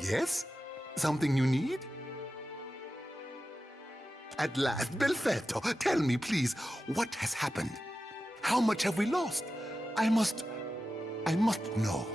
Yes? Something you need? At last, Belfetto, tell me, please, what has happened? How much have we lost? I must know.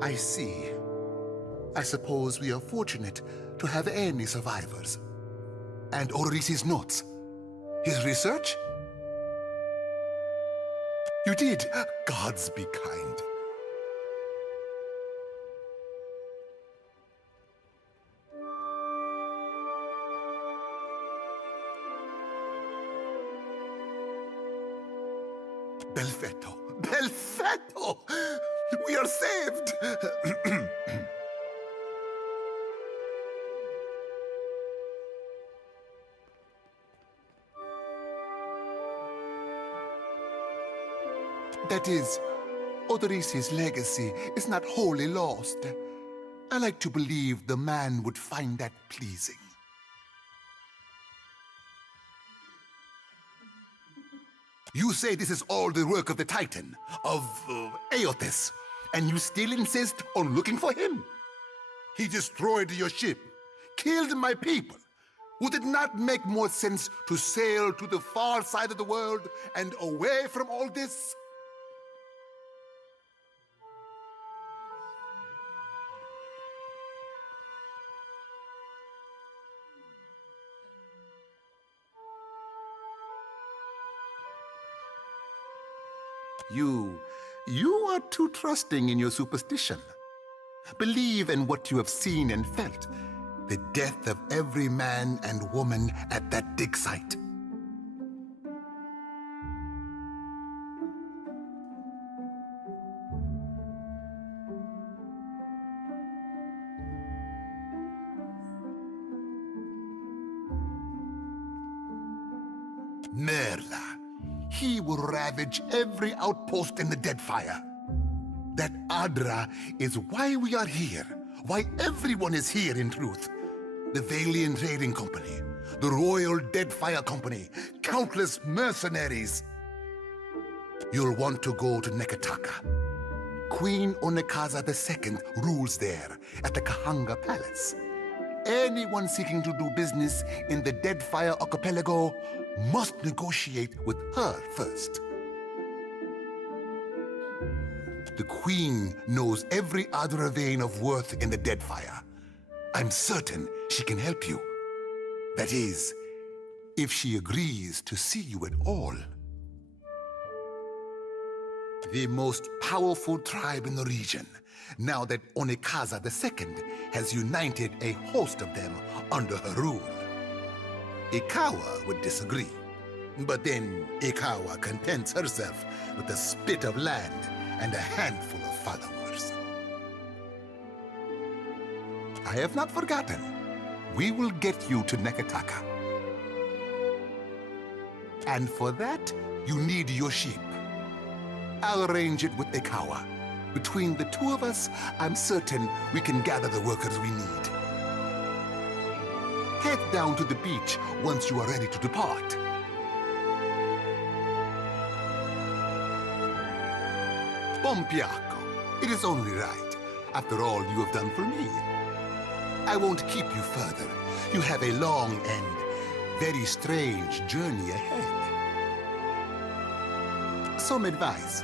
I see. I suppose we are fortunate to have any survivors. And Orisi's notes. His research? You did. Gods be kind. Belfetto! Belfetto! We are saved! That is, Odorisi's legacy is not wholly lost. I like to believe the man would find that pleasing. You say this is all the work of the Titan, of Aothis, and you still insist on looking for him? He destroyed your ship, killed my people. Would it not make more sense to sail to the far side of the world and away from all this? You are too trusting in your superstition. Believe in what you have seen and felt. The death of every man and woman at that dig site. Merla. He will ravage every outpost in the Deadfire. That Adra is why we are here, why everyone is here in truth. The Valiant Trading Company, the Royal Deadfire Company, countless mercenaries. You'll want to go to Nekitaka. Queen Onekaza II rules there at the Kahanga Palace. Anyone seeking to do business in the Deadfire Archipelago must negotiate with her first. The Queen knows every other vein of worth in the Deadfire. I'm certain she can help you. That is, if she agrees to see you at all. The most powerful tribe in the region, now that Onekaza II has united a host of them under her rule. Ikawa would disagree, but then Ikawa contents herself with a spit of land and a handful of followers. I have not forgotten. We will get you to Nekitaka. And for that, you need your sheep. I'll arrange it with Ikawa. Between the two of us, I'm certain we can gather the workers we need. Head down to the beach once you are ready to depart. Pompiaco, it is only right, after all you have done for me. I won't keep you further. You have a long and very strange journey ahead. Some advice.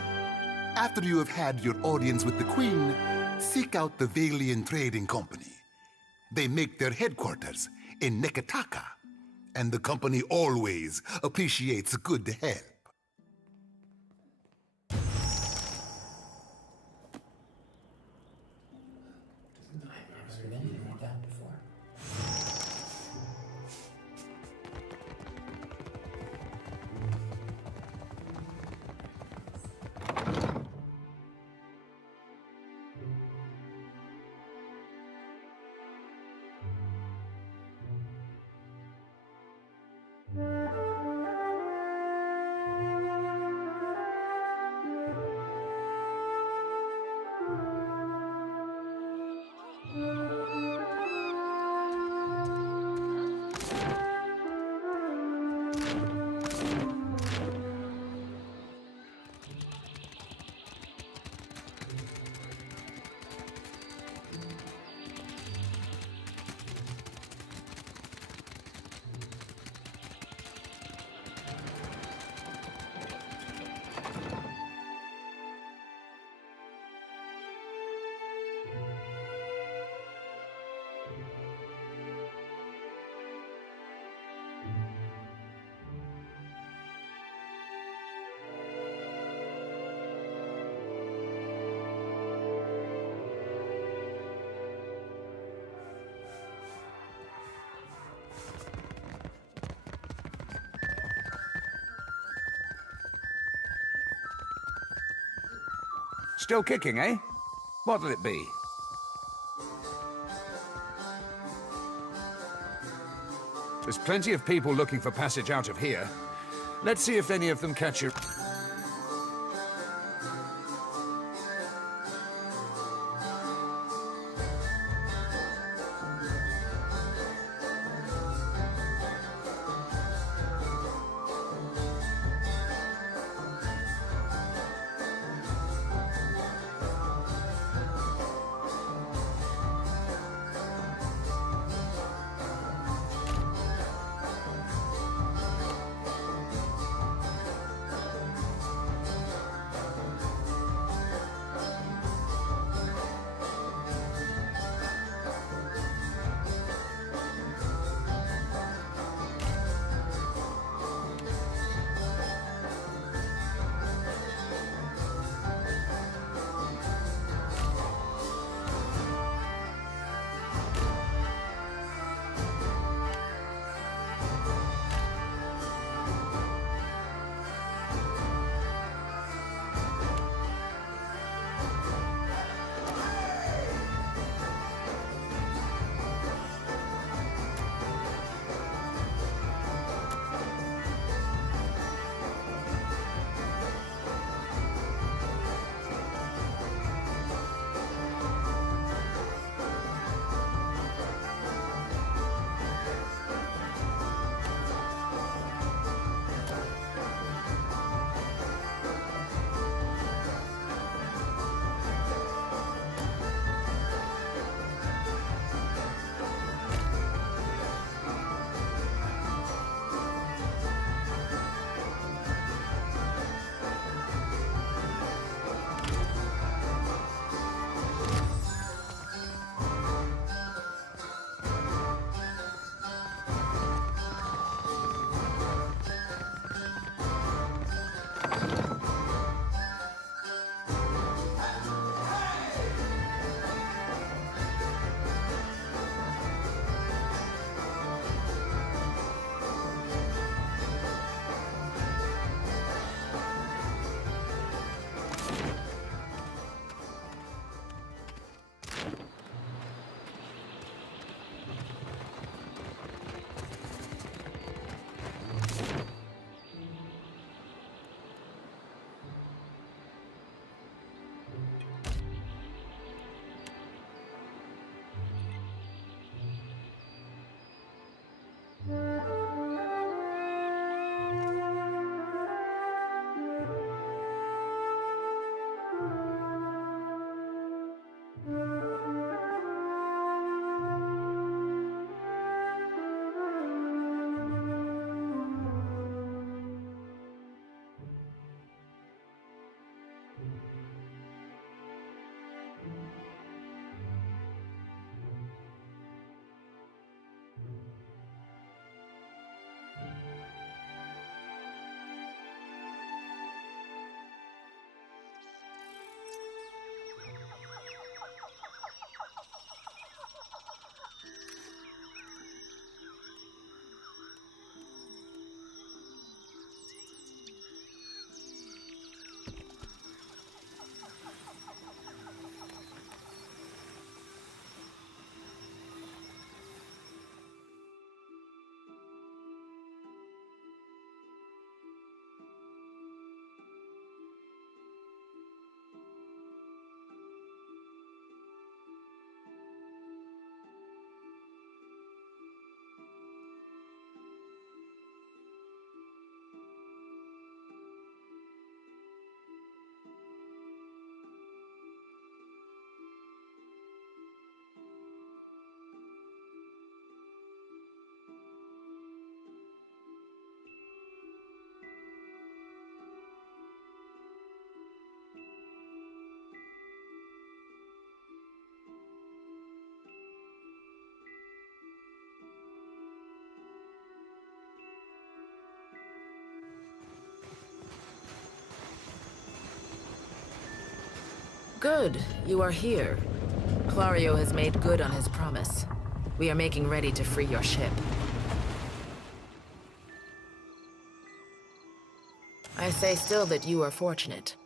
After you have had your audience with the Queen, seek out the Valiant Trading Company. They make their headquarters in Nekitaka, and the company always appreciates good help. Still kicking, eh? What'll it be? There's plenty of people looking for passage out of here. Let's see if any of them catch you. Good, you are here. Clario has made good on his promise. We are making ready to free your ship. I say still that you are fortunate.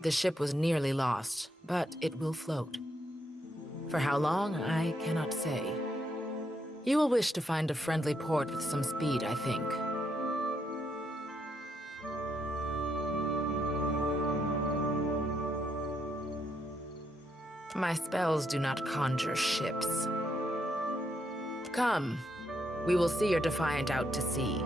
The ship was nearly lost, but it will float. For how long, I cannot say. You will wish to find a friendly port with some speed, I think. My spells do not conjure ships. Come, we will see your Defiant out to sea.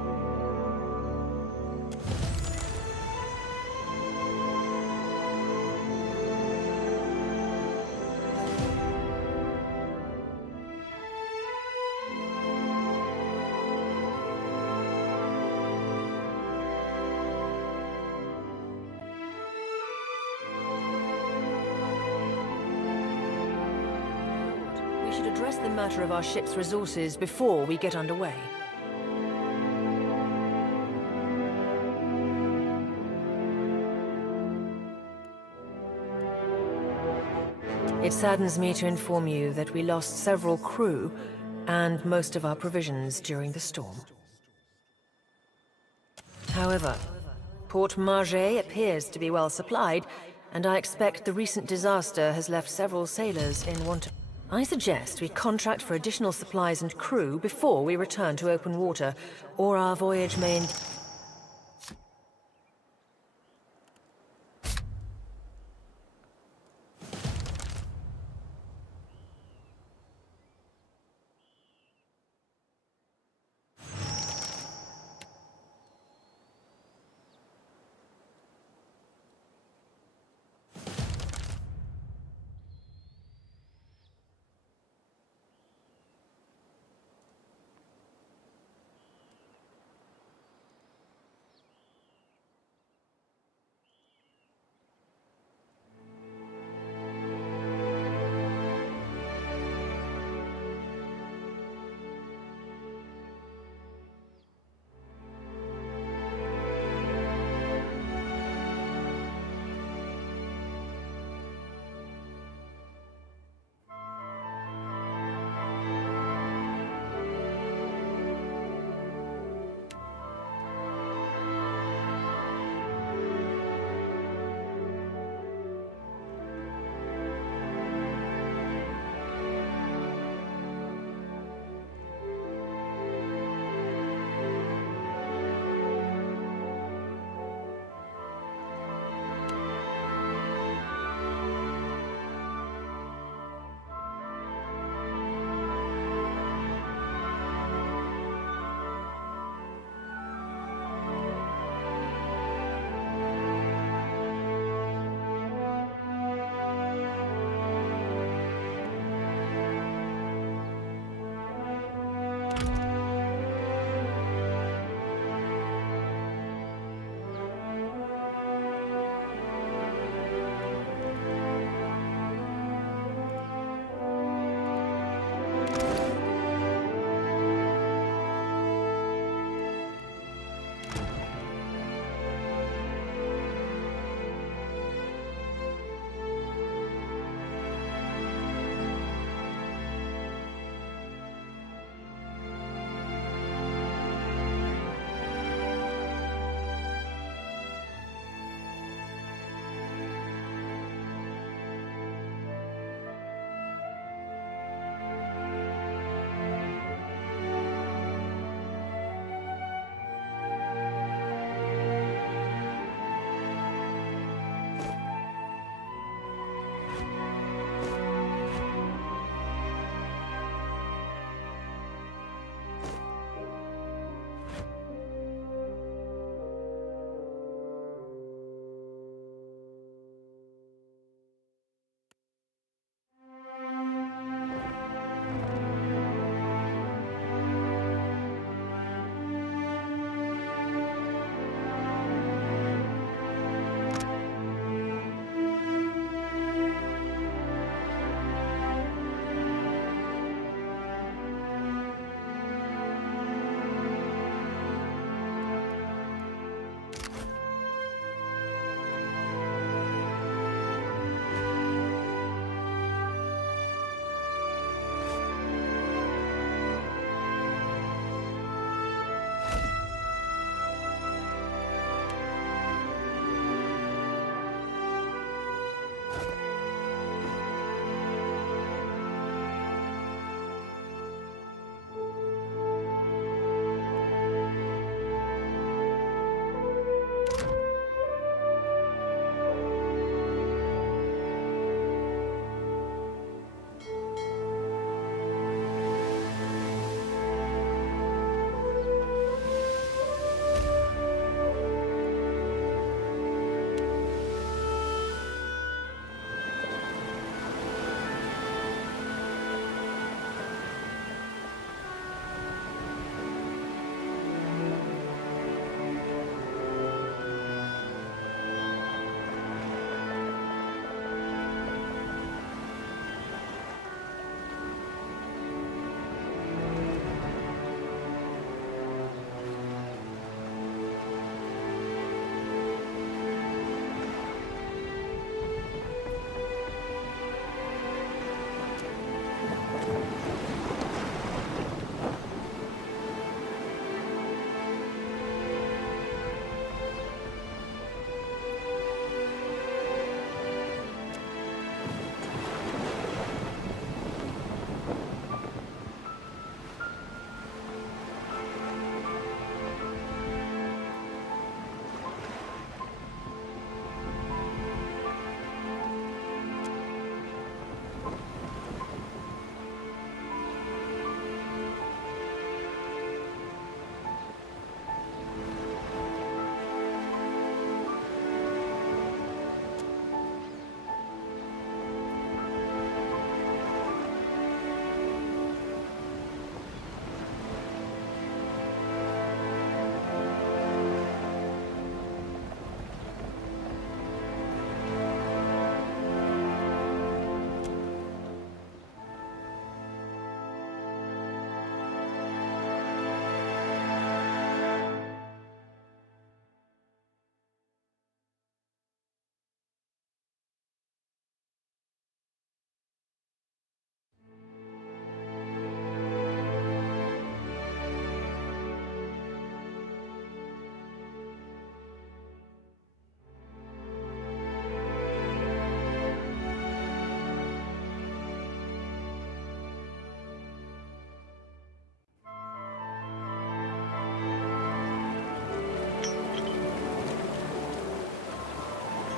We should address the matter of our ship's resources before we get underway. It saddens me to inform you that we lost several crew and most of our provisions during the storm. However, Port Margé appears to be well supplied, and I expect the recent disaster has left several sailors in want of... I suggest we contract for additional supplies and crew before we return to open water, or our voyage may...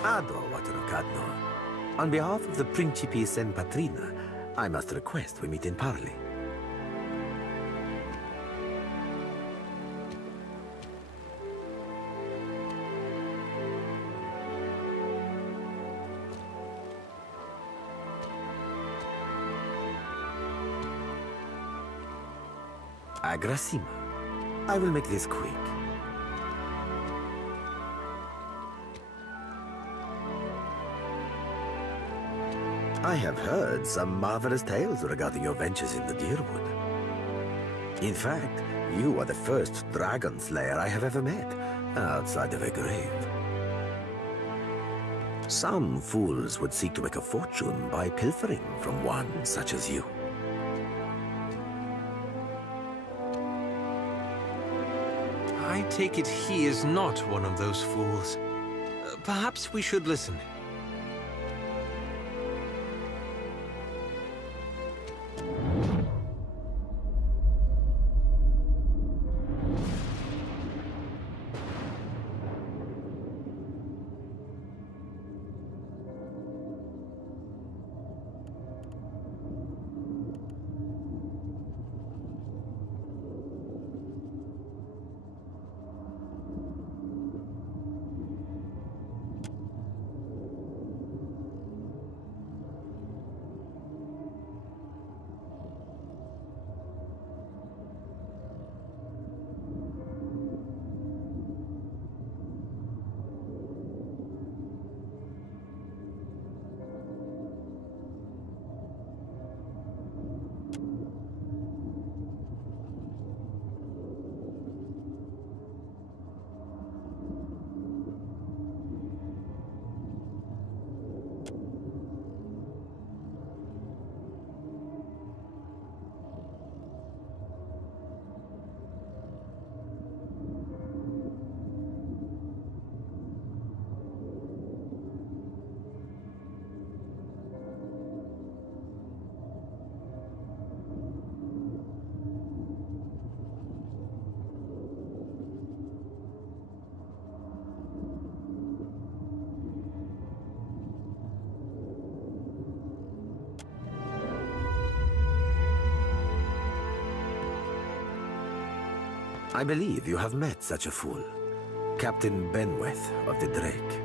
Ado, Waterocadno. On behalf of the Principes and Patrina, I must request we meet in parley. Agrasima. I will make this quick. I have heard some marvelous tales regarding your ventures in the Deerwood. In fact, you are the first dragon slayer I have ever met, outside of a grave. Some fools would seek to make a fortune by pilfering from one such as you. I take it he is not one of those fools. Perhaps we should listen. I believe you have met such a fool. Captain Benweth of the Drake.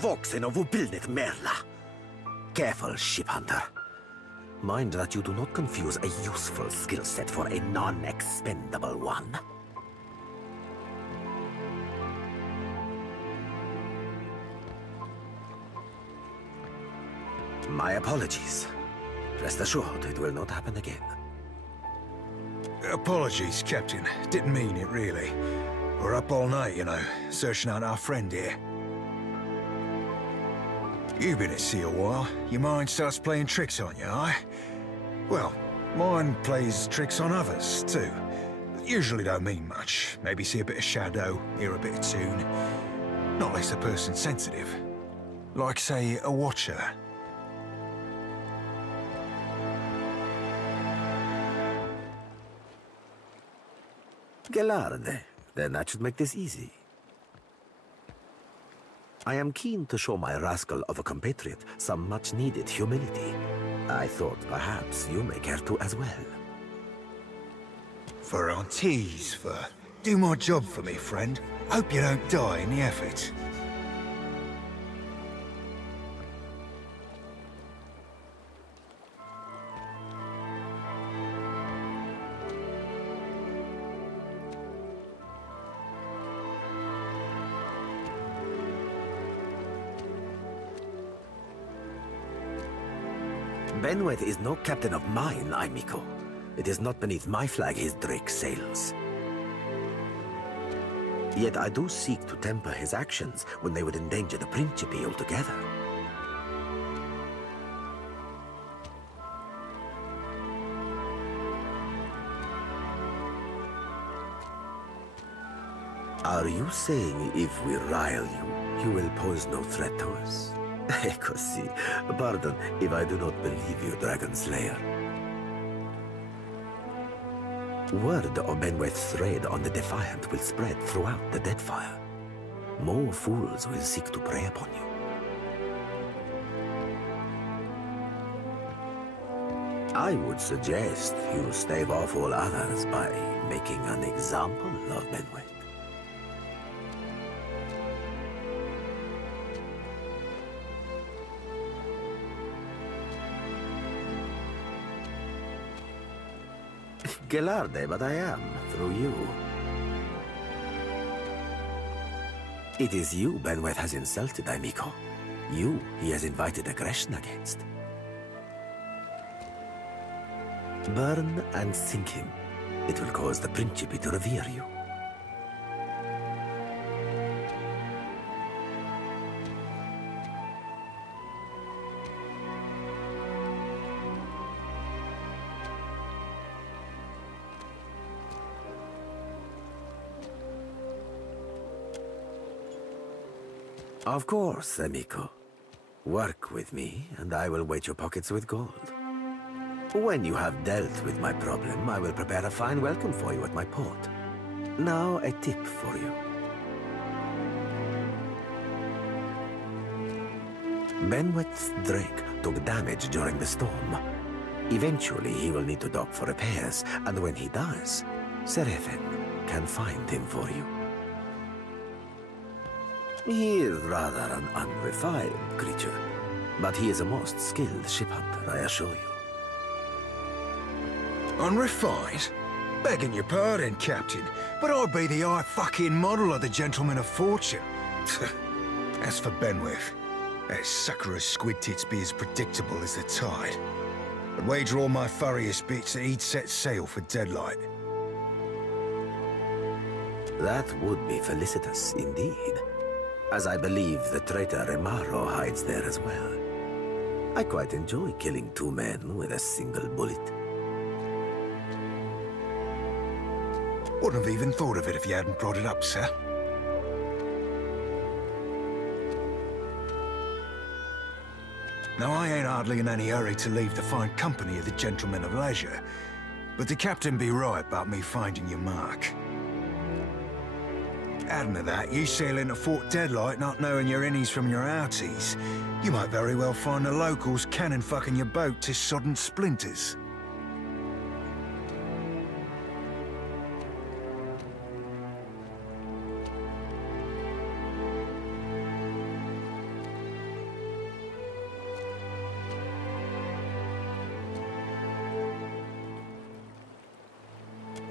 Voxen of Ubilnet Merla. Careful, ship hunter. Mind that you do not confuse a useful skill set for a non-expendable one. My apologies. Rest assured, it will not happen again. Apologies, Captain. Didn't mean it, really. We're up all night, you know, searching out our friend here. You've been at sea a while. Your mind starts playing tricks on you, aye? Well, mine plays tricks on others, too. Usually don't mean much. Maybe see a bit of shadow, hear a bit of tune. Not unless the person's sensitive. Like, say, a watcher. Gelarde. Then that should make this easy. I am keen to show my rascal of a compatriot some much-needed humility. I thought perhaps you may care to as well. For our teas, for... Do my job for me, friend. Hope you don't die in the effort. Benweth is no captain of mine, amico. It is not beneath my flag his drake sails. Yet I do seek to temper his actions when they would endanger the Principe altogether. Are you saying if we rile you, you will pose no threat to us? Così. Pardon if I do not believe you, Dragon Slayer. Word of Benweth's raid on the Defiant will spread throughout the Deadfire. More fools will seek to prey upon you. I would suggest you stave off all others by making an example of Benweth. Gelarde, but I am, through you. It is you Benweth has insulted, amico. You he has invited aggression against. Burn and sink him. It will cause the Principe to revere you. Of course, amico. Work with me, and I will weight your pockets with gold. When you have dealt with my problem, I will prepare a fine welcome for you at my port. Now, a tip for you. Benweth's drake took damage during the storm. Eventually, he will need to dock for repairs, and when he does, Seraphin can find him for you. He is rather an unrefined creature, but he is a most skilled ship hunter, I assure you. Unrefined? Begging your pardon, Captain, but I'd be the high fucking model of the Gentleman of Fortune. As for Benweth, that sucker of squid tits be as predictable as the tide. I'd wager all my furriest bits that he'd set sail for Deadlight. That would be felicitous indeed, as I believe the traitor Remaro hides there as well. I quite enjoy killing two men with a single bullet. Wouldn't have even thought of it if you hadn't brought it up, sir. Now, I ain't hardly in any hurry to leave the fine company of the Gentlemen of Leisure, but the Captain be right about me finding your mark. Adding to that, you sail into Fort Deadlight not knowing your innies from your outies, you might very well find the locals cannon fucking your boat to sodden splinters.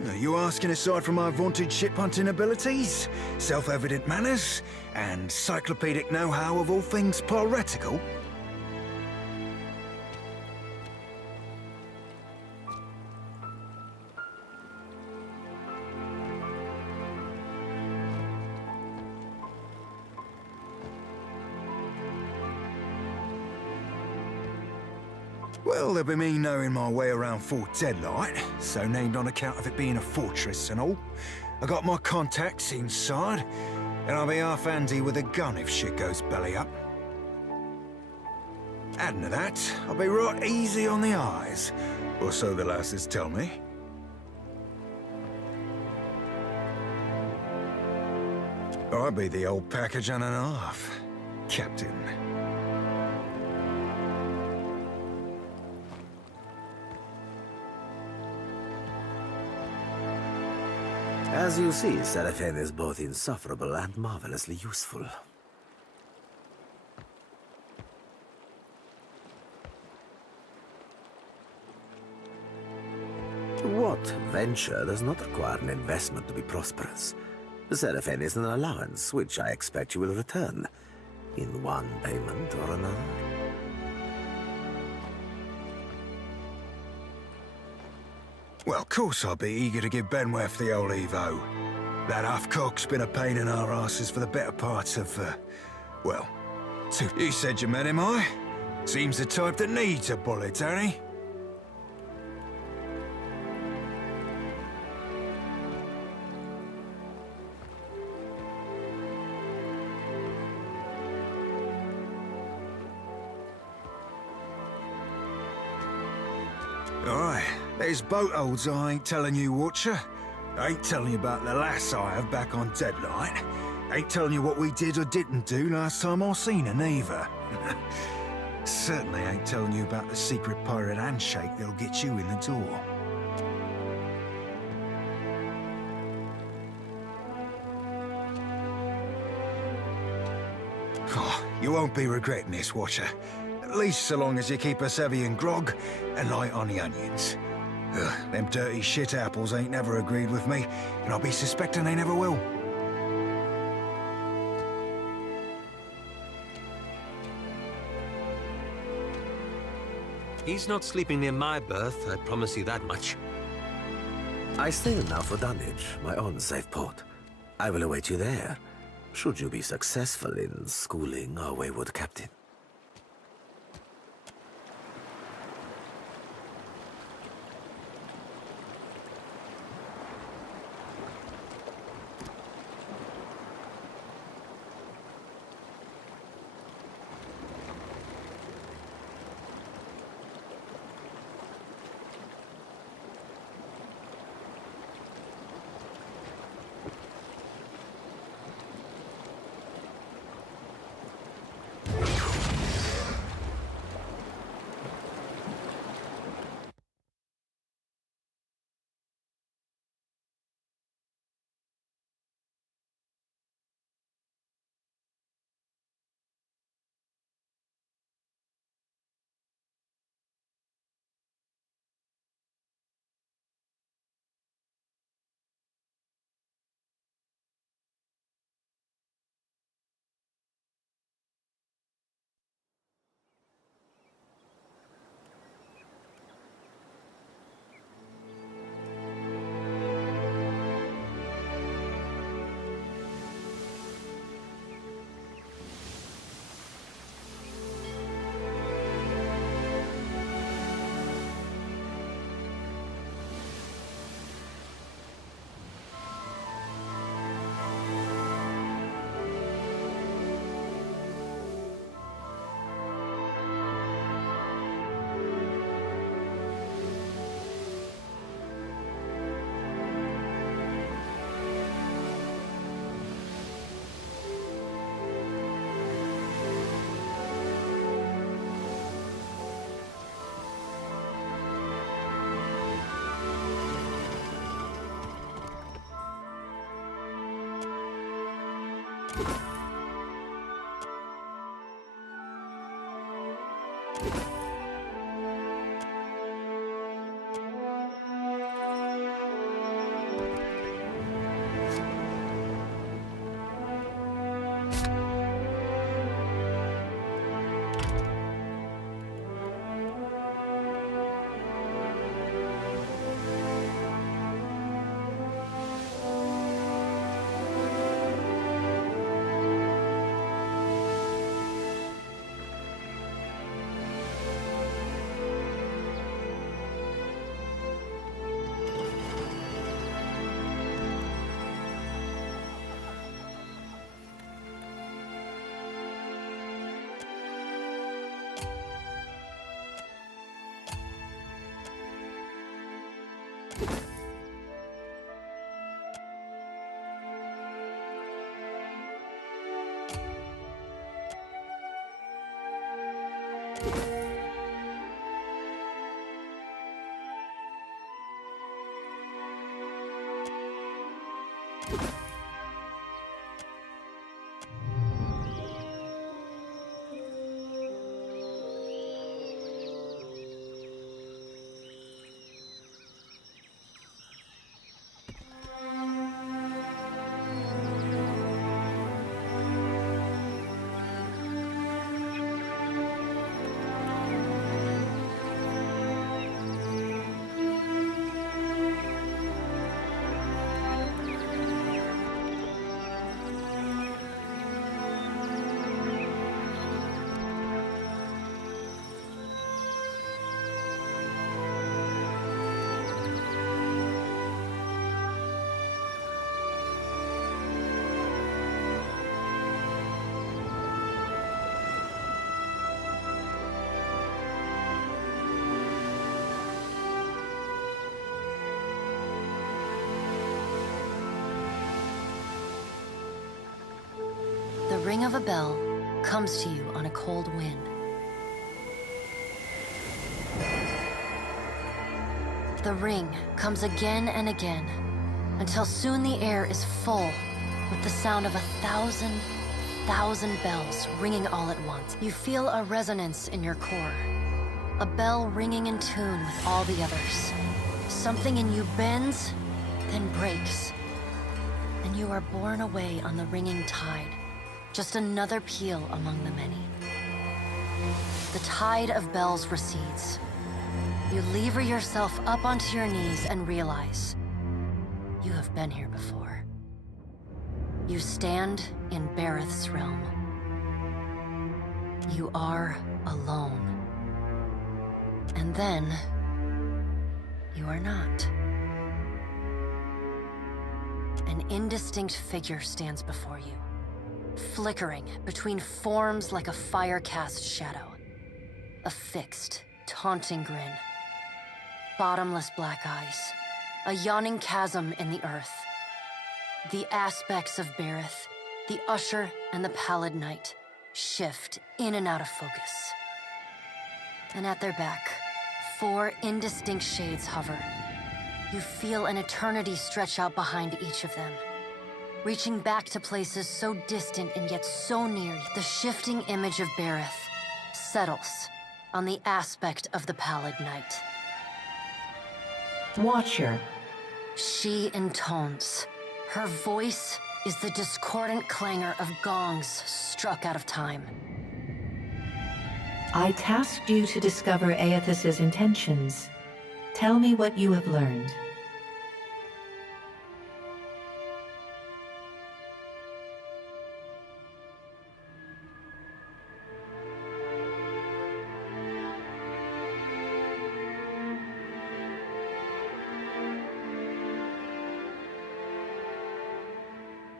Are you asking aside from my vaunted ship-hunting abilities, self-evident manners, and encyclopedic know-how of all things piratical? Well, there'll be me knowing my way around Fort Deadlight, so named on account of it being a fortress and all. I got my contacts inside, and I'll be half handy with a gun if shit goes belly up. Adding to that, I'll be right easy on the eyes, or so the lasses tell me. I'll be the old package and a half, Captain. As you see, Seraphin is both insufferable and marvelously useful. What venture does not require an investment to be prosperous? Seraphin is an allowance, which I expect you will return, in one payment or another. Well, of course I'll be eager to give Benworth the old Evo. That half-cock's been a pain in our asses for the better part of, well, two... You said you met him, I? Seems the type that needs a bullet, don't he? Aye, there's boatholds I ain't telling you, Watcher. I ain't telling you about the lass I have back on Deadlight. Ain't telling you what we did or didn't do last time I seen her, neither. Certainly ain't telling you about the secret pirate handshake that'll get you in the door. Oh, you won't be regretting this, Watcher. At least so long as you keep us heavy in grog and light on the onions. Ugh, them dirty shit apples ain't never agreed with me, and I'll be suspecting they never will. He's not sleeping near my berth, I promise you that much. I sail now for Dunwich, my own safe port. I will await you there, should you be successful in schooling our wayward captain. The ring of a bell comes to you on a cold wind. The ring comes again and again, until soon the air is full with the sound of 1,000 bells ringing all at once. You feel a resonance in your core, a bell ringing in tune with all the others. Something in you bends, then breaks, and you are borne away on the ringing tide. Just another peal among the many. The tide of bells recedes. You lever yourself up onto your knees and realize you have been here before. You stand in Bareth's realm. You are alone. And then, you are not. An indistinct figure stands before you, flickering between forms like a fire-cast shadow. A fixed, taunting grin. Bottomless black eyes. A yawning chasm in the earth. The aspects of Bareth, the Usher and the Pallid Knight, shift in and out of focus. And at their back, 4 indistinct shades hover. You feel an eternity stretch out behind each of them, reaching back to places so distant and yet so near. The shifting image of Bareth settles on the aspect of the Pallid Knight. Watcher. She intones. Her voice is the discordant clangor of gongs struck out of time. I tasked you to discover Aethys's intentions. Tell me what you have learned.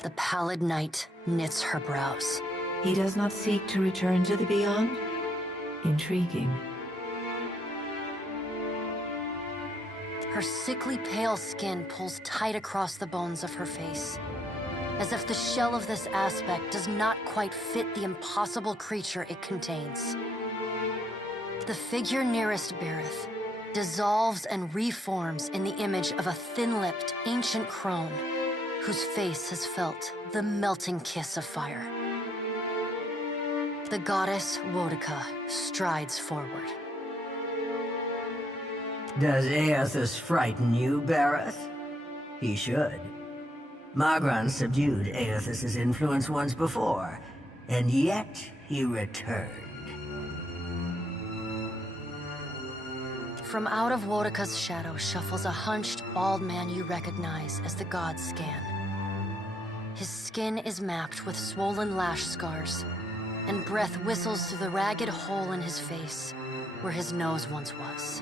The Pallid Knight knits her brows. He does not seek to return to the Beyond? Intriguing. Her sickly pale skin pulls tight across the bones of her face, as if the shell of this aspect does not quite fit the impossible creature it contains. The figure nearest Bareth dissolves and reforms in the image of a thin-lipped, ancient crone whose face has felt the melting kiss of fire. The goddess Woedica strides forward. Does Aethys frighten you, Bareth? He should. Magran subdued Aethys's influence once before, and yet he returned. From out of Woedica's shadow shuffles a hunched, bald man you recognize as the god Scan. His skin is mapped with swollen lash scars, and breath whistles through the ragged hole in his face where his nose once was.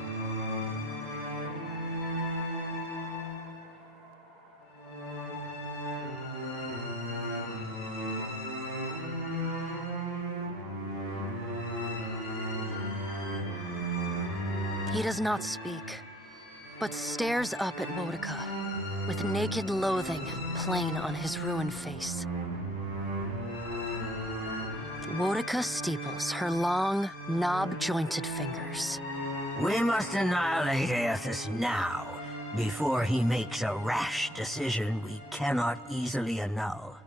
He does not speak, but stares up at Woedica, with naked loathing plain on his ruined face. Woedica steeples her long, knob-jointed fingers. We must annihilate Aethys now, before he makes a rash decision we cannot easily annul.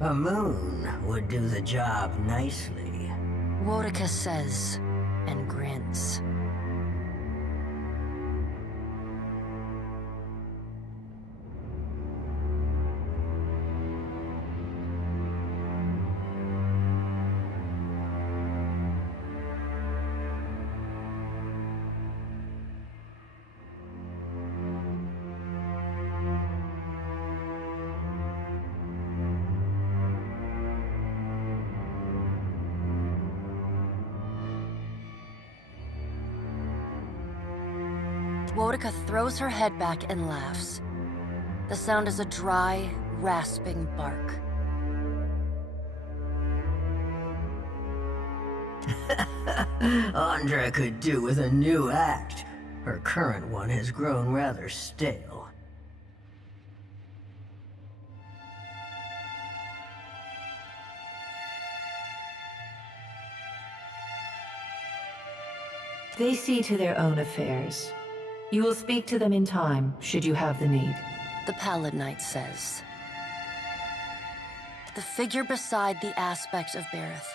A moon would do the job nicely. Worika says, and grins. Worika throws her head back and laughs. The sound is a dry, rasping bark. Andra could do with a new act. Her current one has grown rather stale. They see to their own affairs. You will speak to them in time, should you have the need. The Pallid Knight says. The figure beside the aspect of Berith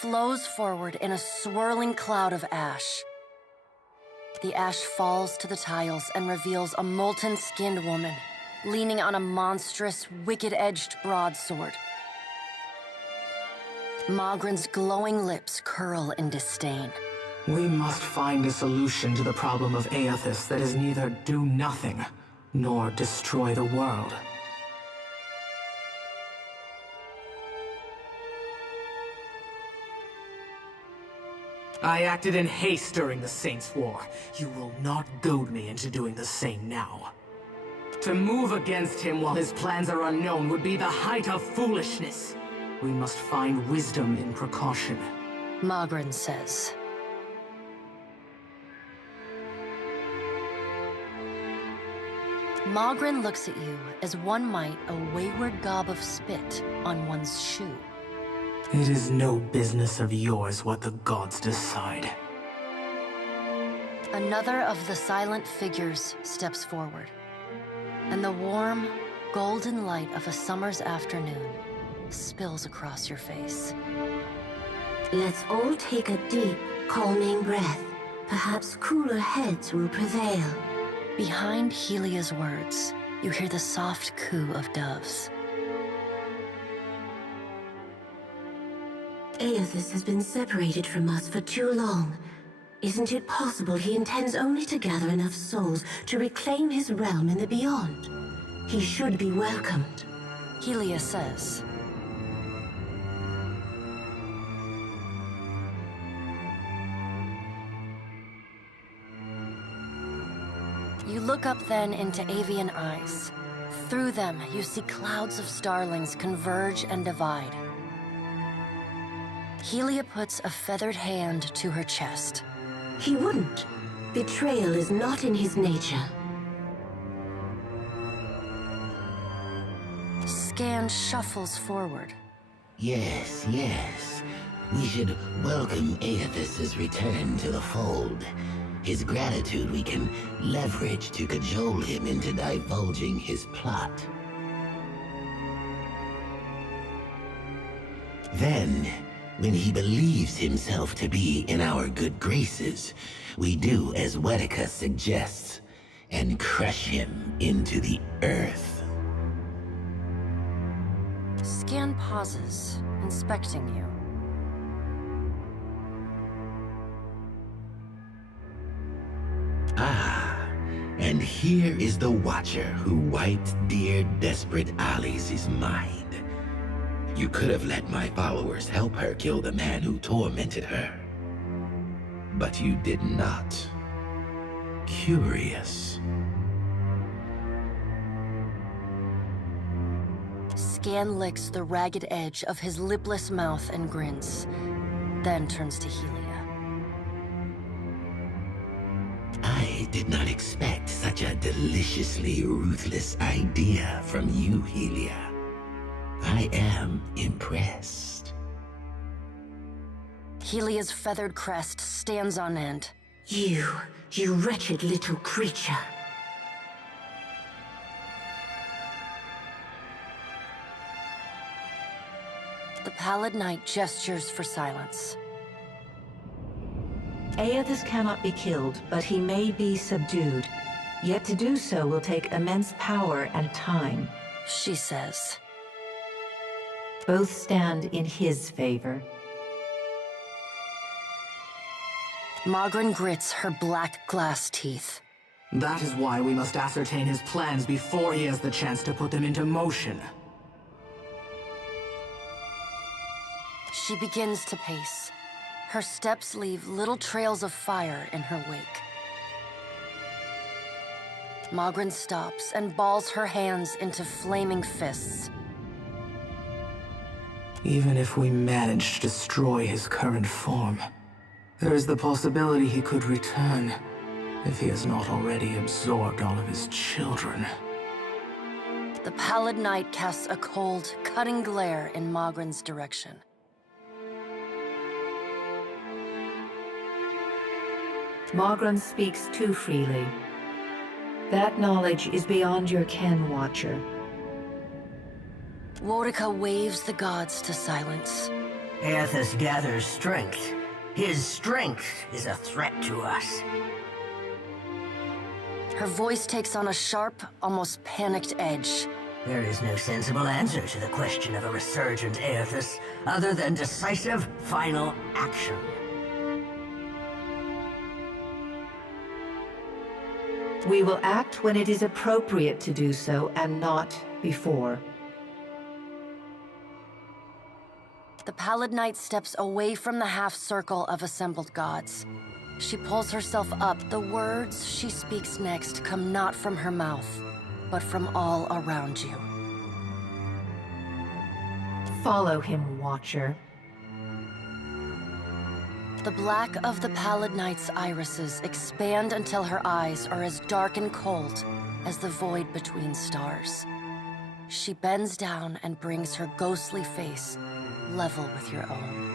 flows forward in a swirling cloud of ash. The ash falls to the tiles and reveals a molten-skinned woman, leaning on a monstrous, wicked-edged broadsword. Magran's glowing lips curl in disdain. We must find a solution to the problem of Aethys that is neither do nothing, nor destroy the world. I acted in haste during the Saints' War. You will not goad me into doing the same now. To move against him while his plans are unknown would be the height of foolishness. We must find wisdom in precaution. Magran says. Magran looks at you as one might a wayward gob of spit on one's shoe. It is no business of yours what the gods decide. Another of the silent figures steps forward, and the warm, golden light of a summer's afternoon spills across your face. Let's all take a deep, calming breath. Perhaps cooler heads will prevail. Behind Helia's words, you hear the soft coo of doves. Aethys has been separated from us for too long. Isn't it possible he intends only to gather enough souls to reclaim his realm in the beyond? He should be welcomed. Helia says. You look up then into avian eyes. Through them, you see clouds of starlings converge and divide. Helia puts a feathered hand to her chest. He wouldn't. Betrayal is not in his nature. Scan shuffles forward. Yes, yes. We should welcome Aethys' return to the fold. His gratitude we can leverage to cajole him into divulging his plot. Then, when he believes himself to be in our good graces, we do as Worika suggests, and crush him into the earth. Scan pauses, inspecting you. Ah, and here is the Watcher who wiped dear desperate Alice's mind. You could have let my followers help her kill the man who tormented her. But you did not. Curious. Scan licks the ragged edge of his lipless mouth and grins, then turns to Helia. I did not expect such a deliciously ruthless idea from you, Helia. I am impressed. Helia's feathered crest stands on end. You wretched little creature. The Pallid Knight gestures for silence. Aethys cannot be killed, but he may be subdued. Yet to do so will take immense power and time. She says. Both stand in his favor. Magran grits her black glass teeth. That is why we must ascertain his plans before he has the chance to put them into motion. She begins to pace. Her steps leave little trails of fire in her wake. Magran stops and balls her hands into flaming fists. Even if we manage to destroy his current form, there is the possibility he could return, if he has not already absorbed all of his children. The Pallid Knight casts a cold, cutting glare in Magran's direction. Magran speaks too freely. That knowledge is beyond your ken, Watcher. Wodika waves the gods to silence. Aethys gathers strength. His strength is a threat to us. Her voice takes on a sharp, almost panicked edge. There is no sensible answer to the question of a resurgent Aethys, other than decisive, final action. We will act when it is appropriate to do so, and not before. The Pallid Knight steps away from the half-circle of assembled gods. She pulls herself up. The words she speaks next come not from her mouth, but from all around you. Follow him, Watcher. The black of the Pallid Knight's irises expand until her eyes are as dark and cold as the void between stars. She bends down and brings her ghostly face level with your own.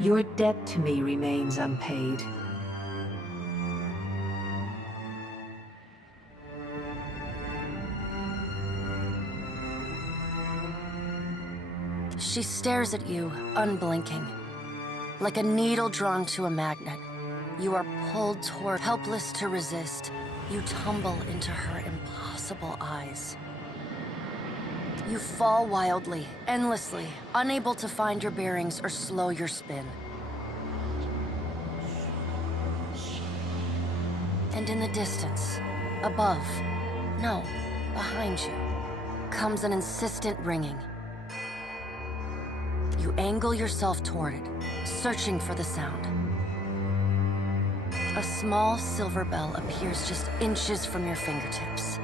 Your debt to me remains unpaid. She stares at you, unblinking. Like a needle drawn to a magnet, you are pulled toward, helpless to resist. You tumble into her impossible eyes. You fall wildly, endlessly, unable to find your bearings or slow your spin. And in the distance, above, no, behind you, comes an insistent ringing. You angle yourself toward it, searching for the sound. A small silver bell appears just inches from your fingertips.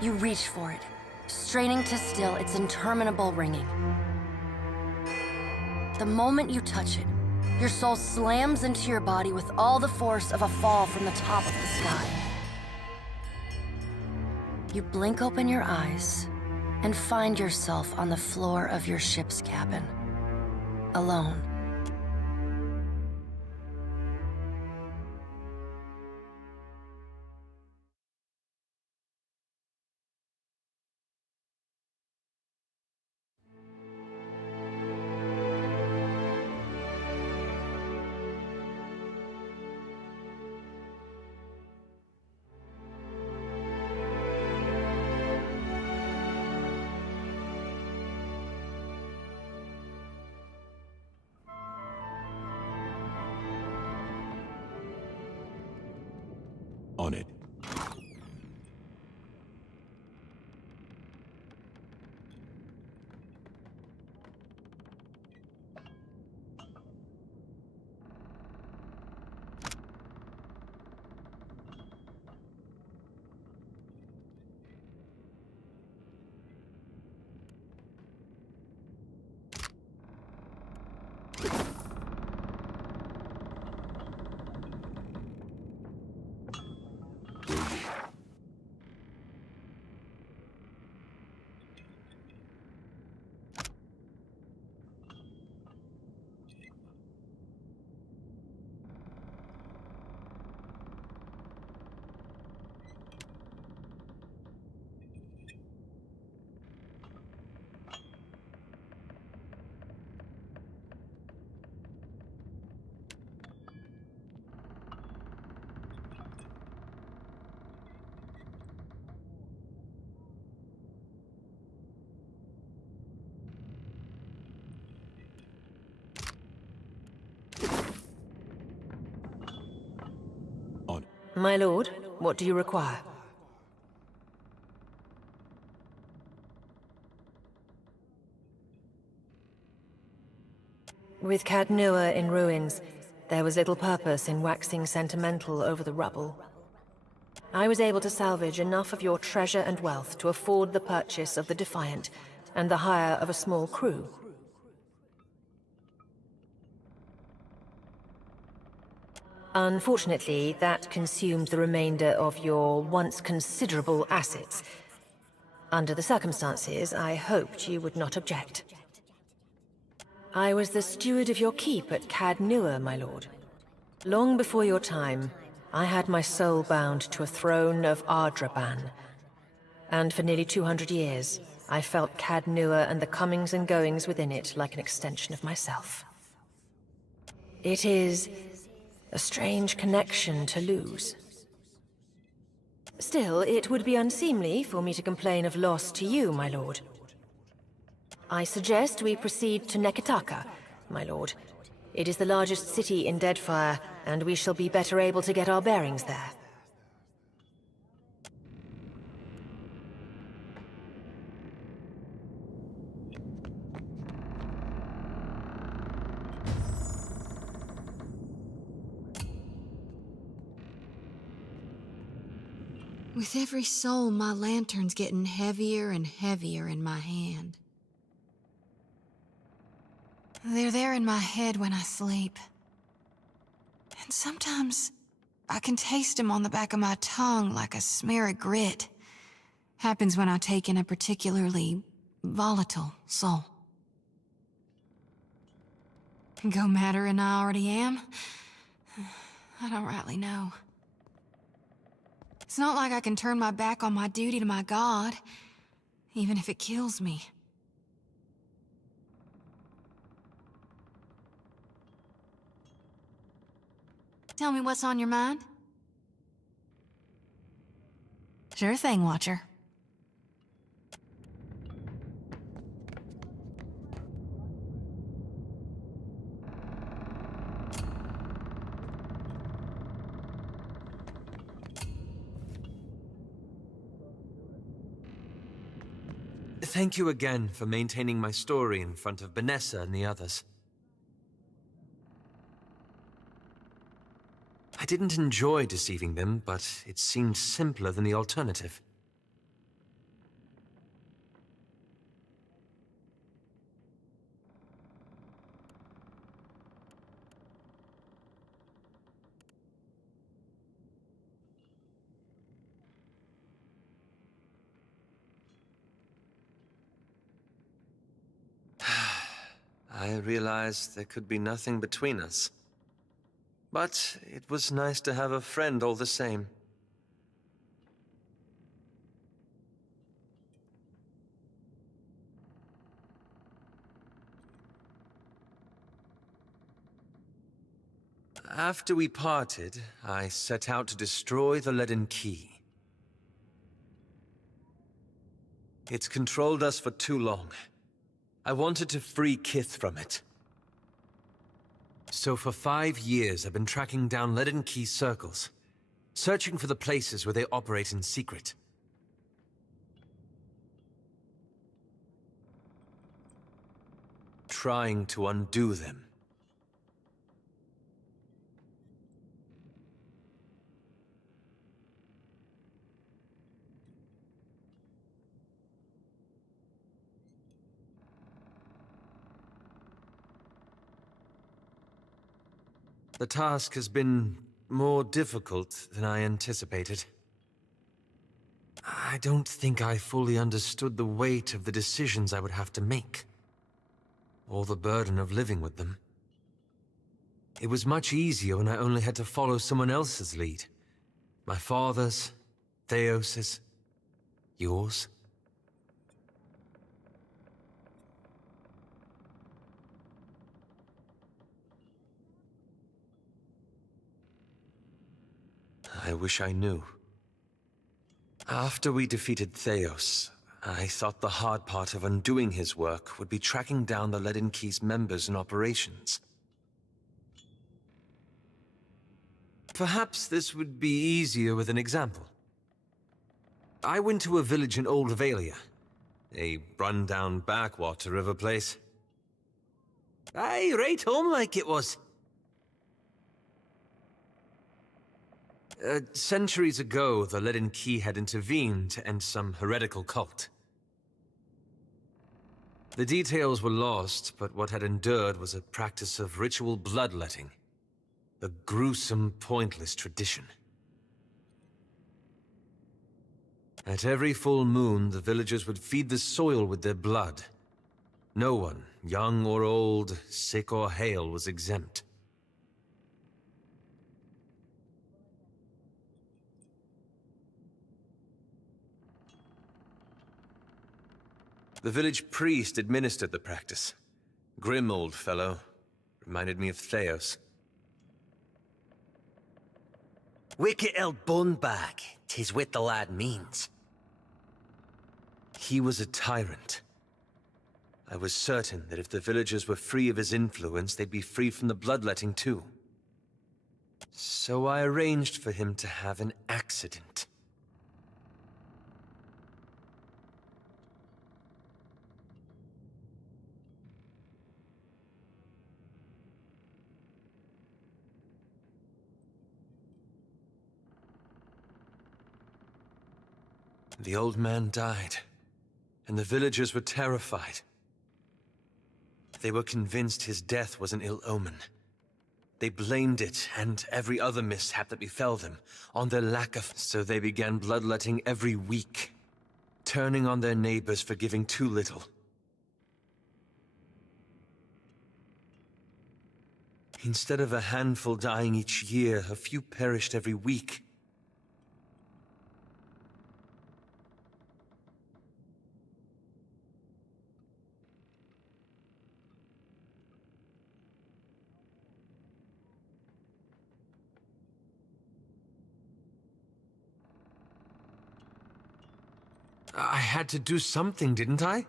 You reach for it, straining to still its interminable ringing. The moment you touch it, your soul slams into your body with all the force of a fall from the top of the sky. You blink open your eyes and find yourself on the floor of your ship's cabin, alone. On it. My lord, what do you require? With Cadnua in ruins, there was little purpose in waxing sentimental over the rubble. I was able to salvage enough of your treasure and wealth to afford the purchase of the Defiant and the hire of a small crew. Unfortunately, that consumed the remainder of your once considerable assets. Under the circumstances, I hoped you would not object. I was the steward of your keep at Cadnua, my lord. Long before your time, I had my soul bound to a throne of Ardraban. And for nearly 200 years, I felt Cadnua and the comings and goings within it like an extension of myself. It is a strange connection to lose. Still, it would be unseemly for me to complain of loss to you, my lord. I suggest we proceed to Nekitaka, my lord. It is the largest city in Deadfire, and we shall be better able to get our bearings there. With every soul, my lantern's getting heavier and heavier in my hand. They're there in my head when I sleep. And sometimes I can taste them on the back of my tongue like a smear of grit. Happens when I take in a particularly volatile soul. Go madder than I already am? I don't rightly know. It's not like I can turn my back on my duty to my god, even if it kills me. Tell me what's on your mind? Sure thing, Watcher. Thank you again for maintaining my story in front of Vanessa and the others. I didn't enjoy deceiving them, but it seemed simpler than the alternative. I realized there could be nothing between us. But it was nice to have a friend all the same. After we parted, I set out to destroy the Leaden Key. It's controlled us for too long. I wanted to free Kith from it. So for 5 years, I've been tracking down Leaden Key circles, searching for the places where they operate in secret. Trying to undo them. The task has been more difficult than I anticipated. I don't think I fully understood the weight of the decisions I would have to make, or the burden of living with them. It was much easier when I only had to follow someone else's lead. My father's, Theos's, yours. I wish I knew. After we defeated Theos, I thought the hard part of undoing his work would be tracking down the Leaden Key's members and operations. Perhaps this would be easier with an example. I went to a village in Old Valia, a run-down backwater of a place. Aye, right home like it was. Centuries ago, the Leaden Key had intervened to end some heretical cult. The details were lost, but what had endured was a practice of ritual bloodletting. A gruesome, pointless tradition. At every full moon, the villagers would feed the soil with their blood. No one, young or old, sick or hale, was exempt. The village priest administered the practice. Grim old fellow. Reminded me of Theos. Wicked old bunbag, 'tis what the lad means. He was a tyrant. I was certain that if the villagers were free of his influence, they'd be free from the bloodletting too. So I arranged for him to have an accident. The old man died, and the villagers were terrified. They were convinced his death was an ill omen. They blamed it, and every other mishap that befell them, on their lack of... So they began bloodletting every week, turning on their neighbors for giving too little. Instead of a handful dying each year, a few perished every week. I had to do something, didn't I?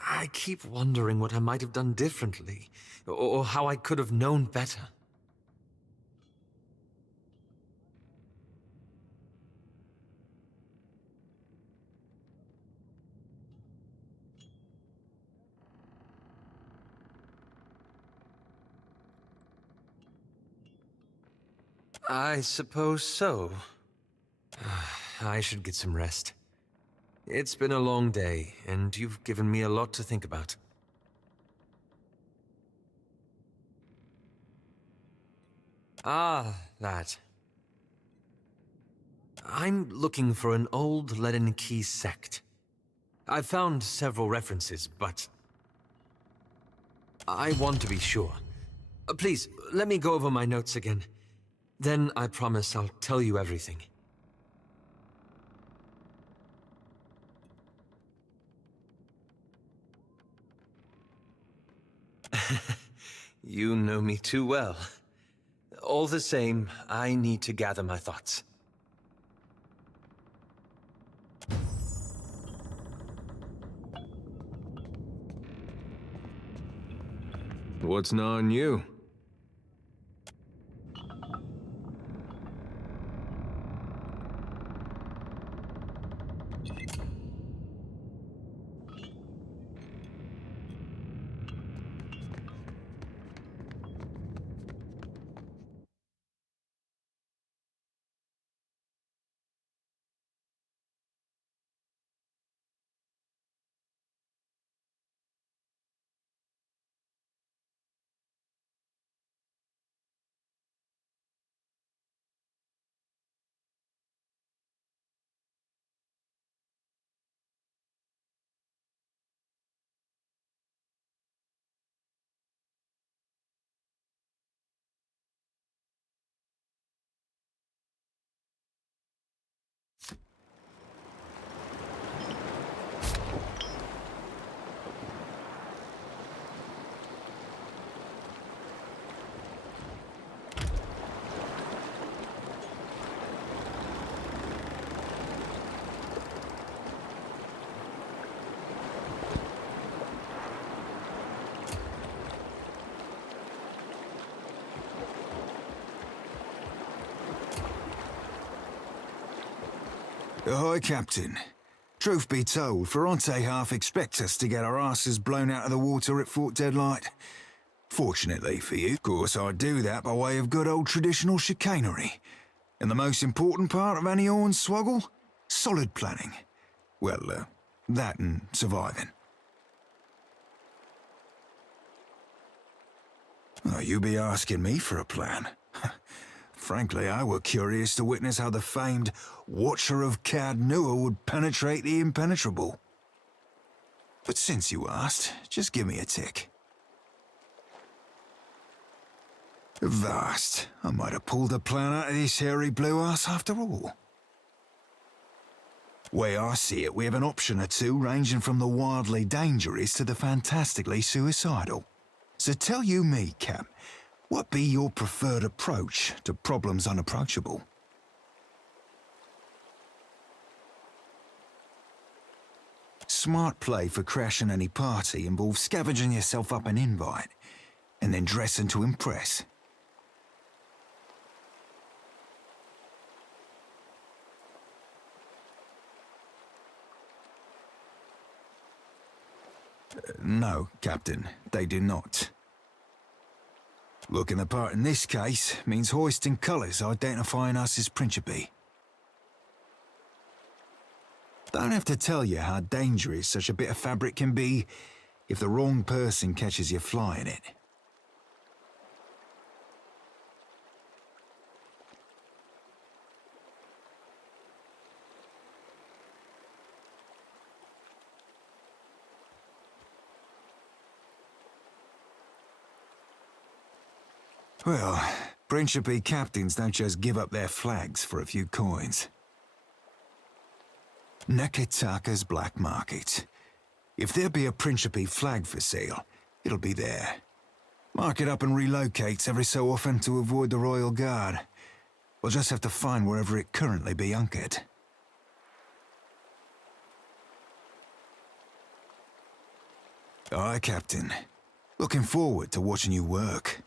I keep wondering what I might have done differently, or how I could have known better. I suppose so. I should get some rest. It's been a long day, and you've given me a lot to think about. Ah, that. I'm looking for an old Leaden Key sect. I've found several references, but I want to be sure. Please, let me go over my notes again. Then I promise I'll tell you everything. You know me too well. All the same, I need to gather my thoughts. What's gnawing you? Ahoy, Captain. Truth be told, Ferrante half expects us to get our asses blown out of the water at Fort Deadlight. Fortunately for you, of course, I do that by way of good old traditional chicanery. And the most important part of any hornswoggle? Solid planning. Well, that and surviving. Oh, you be asking me for a plan? Frankly, I were curious to witness how the famed Watcher of Cad Nua would penetrate the impenetrable. But since you asked, just give me a tick. Vast. I might have pulled a plan out of this hairy blue ass after all. Way I see it, we have an option or two ranging from the wildly dangerous to the fantastically suicidal. So tell you me, Cap, what be your preferred approach to problems unapproachable? Smart play for crashing any party involves scavenging yourself up an invite, and then dressing to impress. No, Captain, they do not. Looking the part in this case means hoisting colours identifying us as Principe. Don't have to tell you how dangerous such a bit of fabric can be if the wrong person catches you flying it. Well, Principe captains don't just give up their flags for a few coins. Nekitaku's black market. If there be a Principe flag for sale, it'll be there. Mark it up and relocates every so often to avoid the Royal Guard. We'll just have to find wherever it currently be anchored. Aye, Captain. Looking forward to watching you work.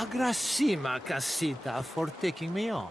Agrasima, Casita, for taking me on.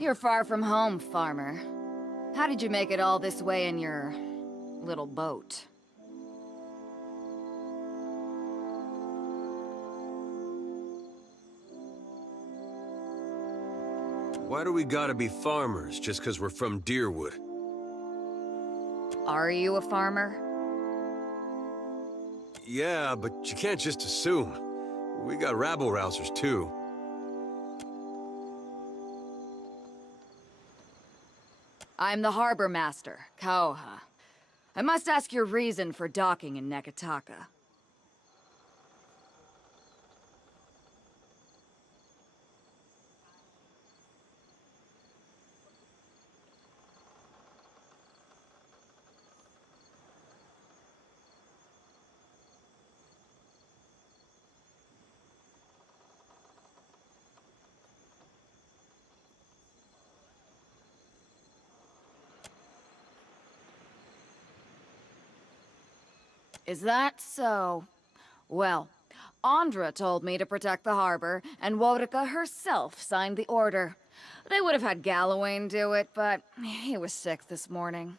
You're far from home, farmer. How did you make it all this way in your... little boat? Why do we gotta be farmers just because we're from Deerwood? Are you a farmer? Yeah, but you can't just assume. We got rabble-rousers, too. I'm the harbor master, Kaoha. I must ask your reason for docking in Nekitaka. Is that so? Well, Andra told me to protect the harbor, and Worika herself signed the order. They would have had Gallowayne do it, but he was sick this morning.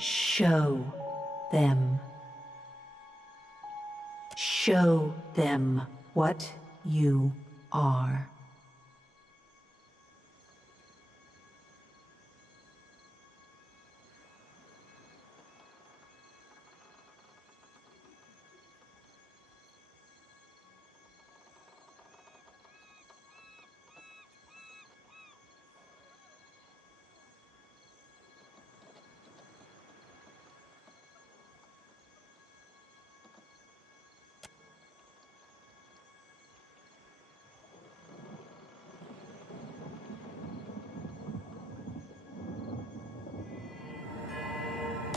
Show them. Show them what you are.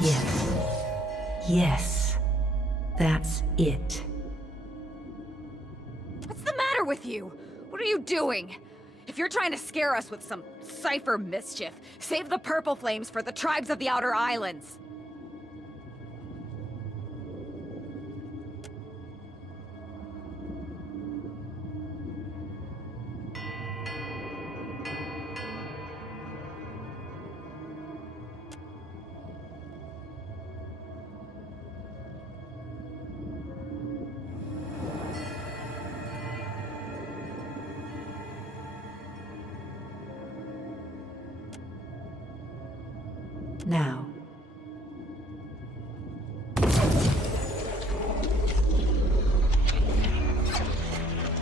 Yes. Yes. That's it. What's the matter with you? What are you doing? If you're trying to scare us with some cipher mischief, save the purple flames for the tribes of the Outer Islands. Now.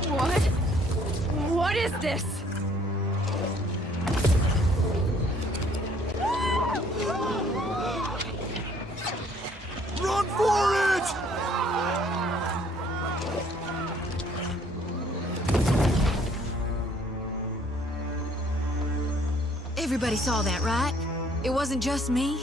What? What is this? Run for it! Everybody saw that, right? It wasn't just me?